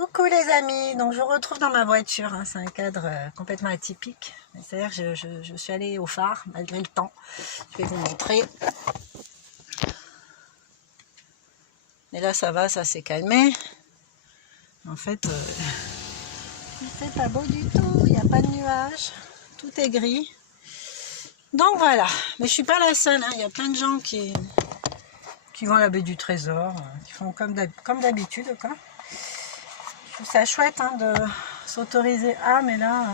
Coucou les amis, donc je vous retrouve dans ma voiture, hein. C'est un cadre complètement atypique, c'est-à-dire je suis allée au phare malgré le temps, je vais vous montrer. Et là ça va, ça s'est calmé, en fait il fait pas beau du tout, il n'y a pas de nuages, tout est gris, donc voilà, mais je suis pas la seule, hein. Il y a plein de gens qui vont à la baie du Trésor, qui font comme d'habitude quoi. Je trouve ça chouette hein, de s'autoriser à, mais là,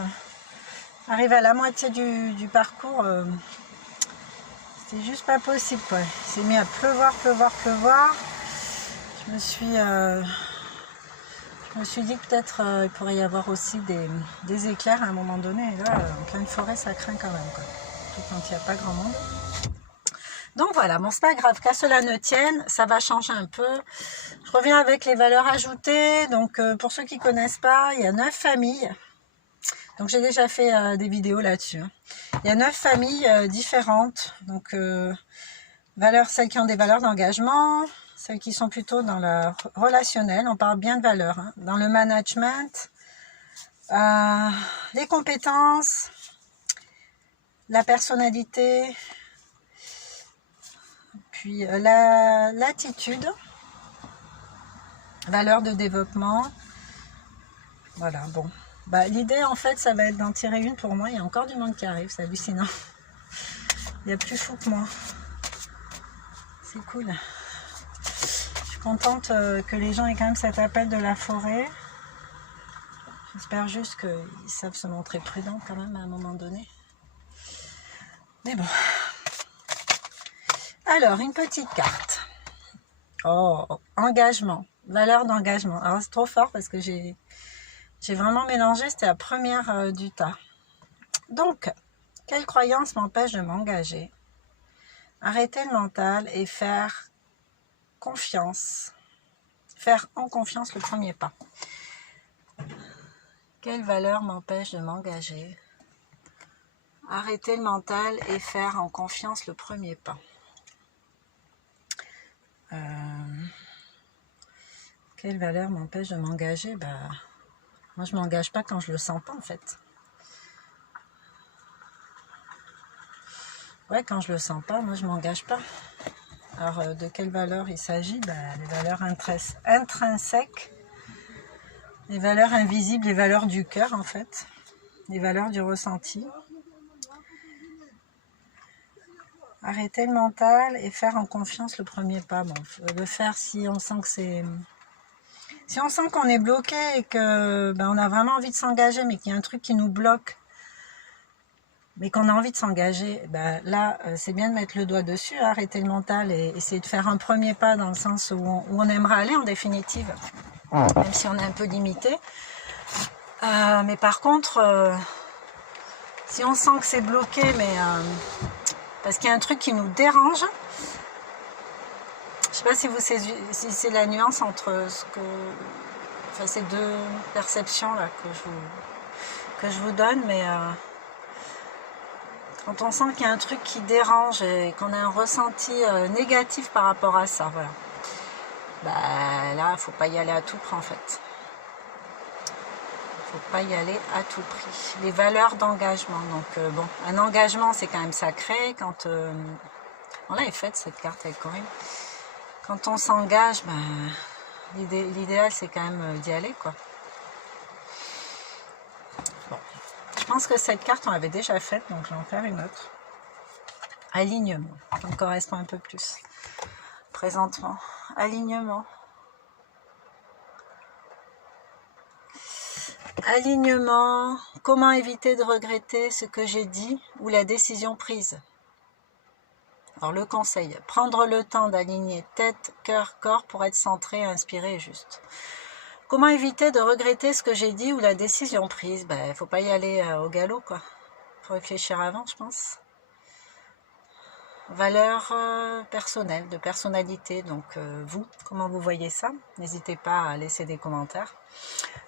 arriver à la moitié du parcours, c'était juste pas possible quoi. Il s'est mis à pleuvoir. Je me suis dit que peut-être il pourrait y avoir aussi des éclairs à un moment donné, et là, en pleine forêt, ça craint quand même quoi. Surtout quand il n'y a pas grand monde. Donc voilà, bon c'est pas grave, qu'à cela ne tienne, ça va changer un peu. Je reviens avec les valeurs ajoutées, donc pour ceux qui ne connaissent pas, il y a 9 familles. Donc j'ai déjà fait des vidéos là-dessus. Il y a 9 familles différentes, donc celles qui ont des valeurs d'engagement, celles qui sont plutôt dans le relationnel, on parle bien de valeurs, hein, dans le management, les compétences, la personnalité, puis l'attitude, valeur de développement. Voilà, bon. Bah, l'idée en fait ça va être d'en tirer une pour moi. Il y a encore du monde qui arrive, c'est hallucinant. Il y a plus fou que moi. C'est cool. Je suis contente que les gens aient quand même cet appel de la forêt. J'espère juste qu'ils savent se montrer prudents quand même à un moment donné. Mais bon. Alors, une petite carte. Oh, engagement. Valeur d'engagement. Alors c'est trop fort parce que j'ai vraiment mélangé, c'était la première du tas. Donc, quelle croyance m'empêche de m'engager? Arrêter le mental et faire confiance. Faire en confiance le premier pas. Quelle valeur m'empêche de m'engager? Arrêter le mental et faire en confiance le premier pas. Quelle valeur m'empêche de m'engager? Moi je m'engage pas quand je le sens pas en fait. Ouais, quand je le sens pas, moi je m'engage pas. Alors de quelle valeur il s'agit? Les valeurs intrinsèques, les valeurs invisibles, les valeurs du cœur en fait, les valeurs du ressenti. Arrêter le mental et faire en confiance le premier pas. Bon, le faire si on sent que c'est... Si on sent qu'on est bloqué et que on a vraiment envie de s'engager, mais qu'il y a un truc qui nous bloque, mais qu'on a envie de s'engager, là, c'est bien de mettre le doigt dessus, arrêter le mental et essayer de faire un premier pas dans le sens où on aimerait aller en définitive, même si on est un peu limité. Mais par contre, si on sent que c'est bloqué, parce qu'il y a un truc qui nous dérange, je ne sais pas si c'est la nuance entre ces deux perceptions là que je vous donne, mais quand on sent qu'il y a un truc qui dérange et qu'on a un ressenti négatif par rapport à ça, voilà. Là, il ne faut pas y aller à tout prix en fait. Il ne faut pas y aller à tout prix. Les valeurs d'engagement. Donc bon, un engagement c'est quand même sacré. Quand on l'a faite cette carte avec Corinne. Quand on s'engage, l'idéal c'est quand même d'y aller quoi. Bon. Je pense que cette carte on l'avait déjà faite, donc je vais en faire une autre. Alignement, ça me correspond un peu plus. Présentement, alignement. Alignement, comment éviter de regretter ce que j'ai dit ou la décision prise. Alors le conseil, prendre le temps d'aligner tête, cœur, corps pour être centré, inspiré et juste. Comment éviter de regretter ce que j'ai dit ou la décision prise? Il ne faut pas y aller au galop quoi. Il faut réfléchir avant je pense. Valeurs personnelles, de personnalité, donc vous, comment vous voyez ça? N'hésitez pas à laisser des commentaires.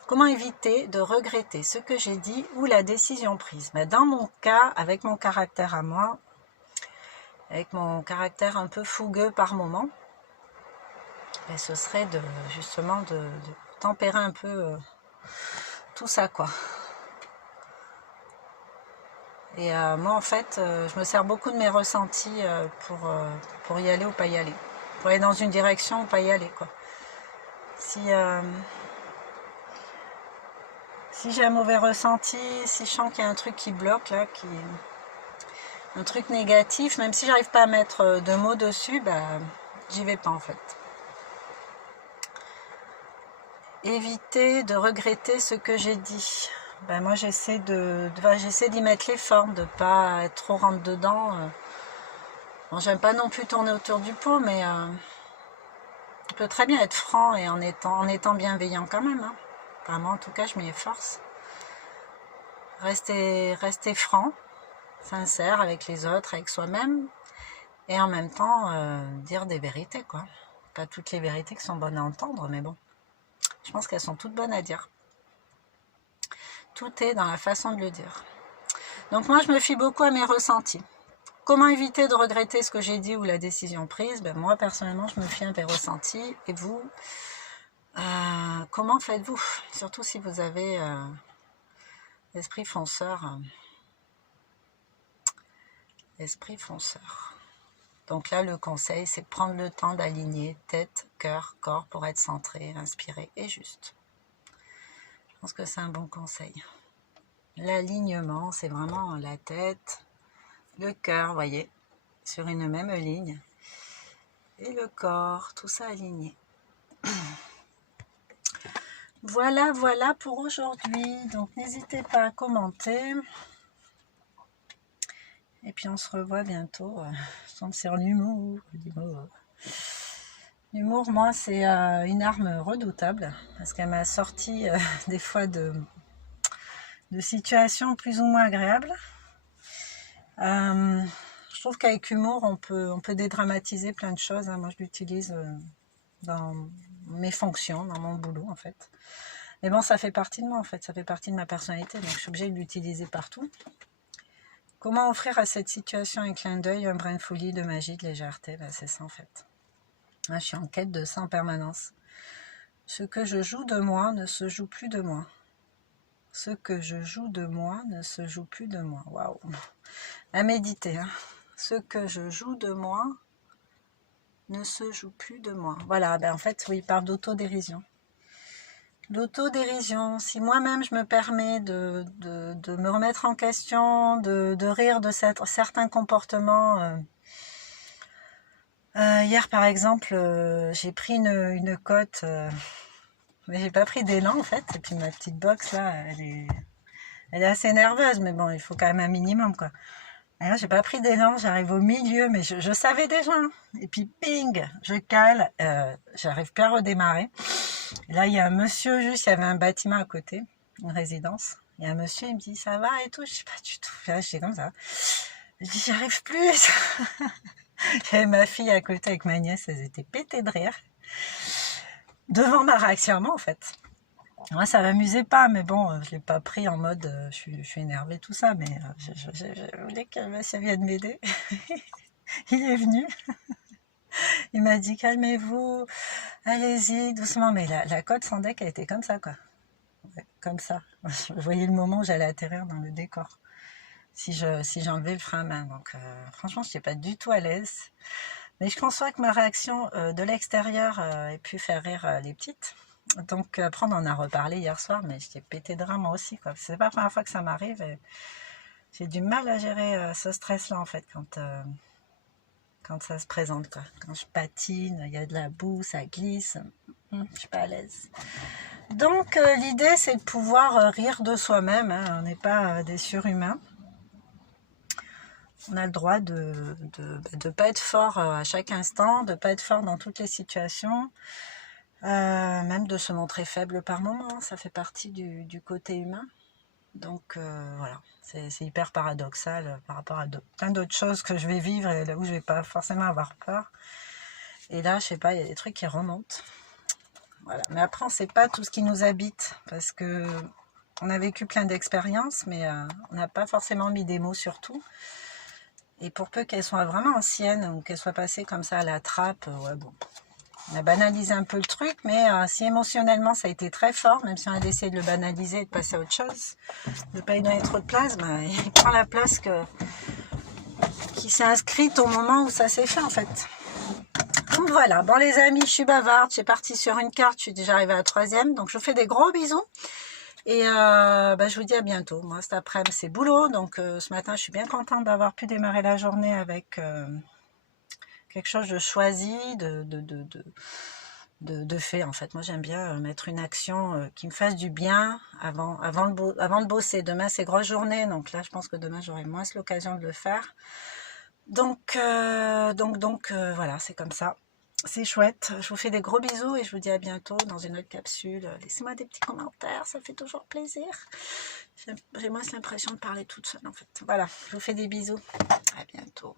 Comment éviter de regretter ce que j'ai dit ou la décision prise? Dans mon cas, avec mon caractère à moi, avec mon caractère un peu fougueux par moment, ce serait justement tempérer un peu tout ça, quoi. Et moi, en fait, je me sers beaucoup de mes ressentis pour y aller ou pas y aller. Pour aller dans une direction ou pas y aller, quoi. Si j'ai un mauvais ressenti, si je sens qu'il y a un truc qui bloque, là, un truc négatif, même si j'arrive pas à mettre de mots dessus, bah, j'y vais pas, en fait. Éviter de regretter ce que j'ai dit. Ben moi j'essaie d'y mettre les formes, de pas être trop rentre dedans. Bon, j'aime pas non plus tourner autour du pot, mais on peut très bien être franc et en étant bienveillant quand même. Hein. Enfin, moi en tout cas je m'y efforce. Rester franc, sincère avec les autres, avec soi-même, et en même temps dire des vérités, quoi. Pas toutes les vérités qui sont bonnes à entendre, mais bon. Je pense qu'elles sont toutes bonnes à dire. Tout est dans la façon de le dire. Donc moi, je me fie beaucoup à mes ressentis. Comment éviter de regretter ce que j'ai dit ou la décision prise? Ben, moi, personnellement, je me fie à mes ressentis. Et vous, comment faites-vous? Surtout si vous avez l'esprit fonceur. Esprit fonceur. Donc là, le conseil, c'est de prendre le temps d'aligner tête, cœur, corps pour être centré, inspiré et juste. Je pense que c'est un bon conseil. L'alignement, c'est vraiment la tête, le cœur, voyez, sur une même ligne. Et le corps, tout ça aligné. Voilà pour aujourd'hui. Donc n'hésitez pas à commenter. Et puis on se revoit bientôt. Je tombe sur l'humour. L'humour, moi, c'est une arme redoutable. Parce qu'elle m'a sorti des fois de situations plus ou moins agréables. Je trouve qu'avec humour, on peut dédramatiser plein de choses. Hein. Moi, je l'utilise dans mes fonctions, dans mon boulot, en fait. Mais bon, ça fait partie de moi, en fait. Ça fait partie de ma personnalité. Donc, je suis obligée de l'utiliser partout. Comment offrir à cette situation un clin d'œil, un brin de folie, de magie, de légèreté? Ben, c'est ça, en fait. Là, je suis en quête de ça en permanence. Ce que je joue de moi ne se joue plus de moi. Ce que je joue de moi ne se joue plus de moi. Waouh! À méditer. Hein. Ce que je joue de moi ne se joue plus de moi. Voilà, ben en fait, oui, il parle d'autodérision. L'autodérision, si moi-même je me permets de me remettre en question, de rire de certains comportements. Hier, par exemple, j'ai pris une cote, mais j'ai pas pris d'élan en fait. Et puis ma petite box là, elle est assez nerveuse, mais bon, il faut quand même un minimum quoi. Alors, j'ai pas pris d'élan, j'arrive au milieu, mais je savais déjà. Hein. Et puis, ping, je cale, j'arrive plus à redémarrer. Et là, il y a un monsieur, juste, il y avait un bâtiment à côté, une résidence. Il y a un monsieur, il me dit, ça va et tout. Je sais pas du tout. Là, j'étais comme ça. Je dis, j'arrive plus. J'avais ma fille à côté avec ma nièce, elles étaient pétées de rire. Devant ma réaction, en fait. Moi, ça m'amusait pas, mais bon, je l'ai pas pris en mode je suis énervée, tout ça, mais je voulais que le monsieur vienne m'aider. Il est venu. Il m'a dit calmez-vous, allez-y, doucement. Mais la cote sans deck, elle était comme ça, quoi. Ouais, comme ça. Je voyais le moment où j'allais atterrir dans le décor. Si j'enlevais le frein à main. Donc, franchement, je n'étais pas du tout à l'aise. Mais je conçois que ma réaction de l'extérieur ait pu faire rire les petites. Donc après on en a reparlé hier soir, mais j'étais pété de rire moi aussi. C'est pas la première fois que ça m'arrive. J'ai du mal à gérer ce stress-là en fait quand ça se présente. Quoi. Quand je patine, il y a de la boue, ça glisse. Je suis pas à l'aise. Donc l'idée c'est de pouvoir rire de soi-même. Hein. On n'est pas des surhumains. On a le droit de pas être fort à chaque instant, de pas être fort dans toutes les situations. Même de se montrer faible par moment, ça fait partie du côté humain. Donc voilà, c'est hyper paradoxal par rapport à plein d'autres choses que je vais vivre et là où je vais pas forcément avoir peur. Et là, je sais pas, il y a des trucs qui remontent. Voilà. Mais après, on sait pas tout ce qui nous habite parce que on a vécu plein d'expériences, mais on n'a pas forcément mis des mots sur tout. Et pour peu qu'elles soient vraiment anciennes ou qu'elles soient passées comme ça à la trappe, ouais bon. On a banalisé un peu le truc, mais si émotionnellement ça a été très fort, même si on a essayé de le banaliser et de passer à autre chose, de ne pas lui donner trop de place, ben, il prend la place qui s'est inscrite au moment où ça s'est fait en fait. Donc voilà, bon les amis, je suis bavarde, j'ai parti sur une carte, je suis déjà arrivée à la 3e, donc je vous fais des gros bisous. Et je vous dis à bientôt. Moi cet après-midi c'est boulot, donc ce matin je suis bien contente d'avoir pu démarrer la journée avec quelque chose de choisi, de fait en fait. Moi j'aime bien mettre une action qui me fasse du bien avant de bosser. Demain c'est grosse journée, donc là je pense que demain j'aurai moins l'occasion de le faire. Donc voilà, c'est comme ça. C'est chouette. Je vous fais des gros bisous et je vous dis à bientôt dans une autre capsule. Laissez-moi des petits commentaires, ça fait toujours plaisir. J'ai moins l'impression de parler toute seule en fait. Voilà, je vous fais des bisous. À bientôt.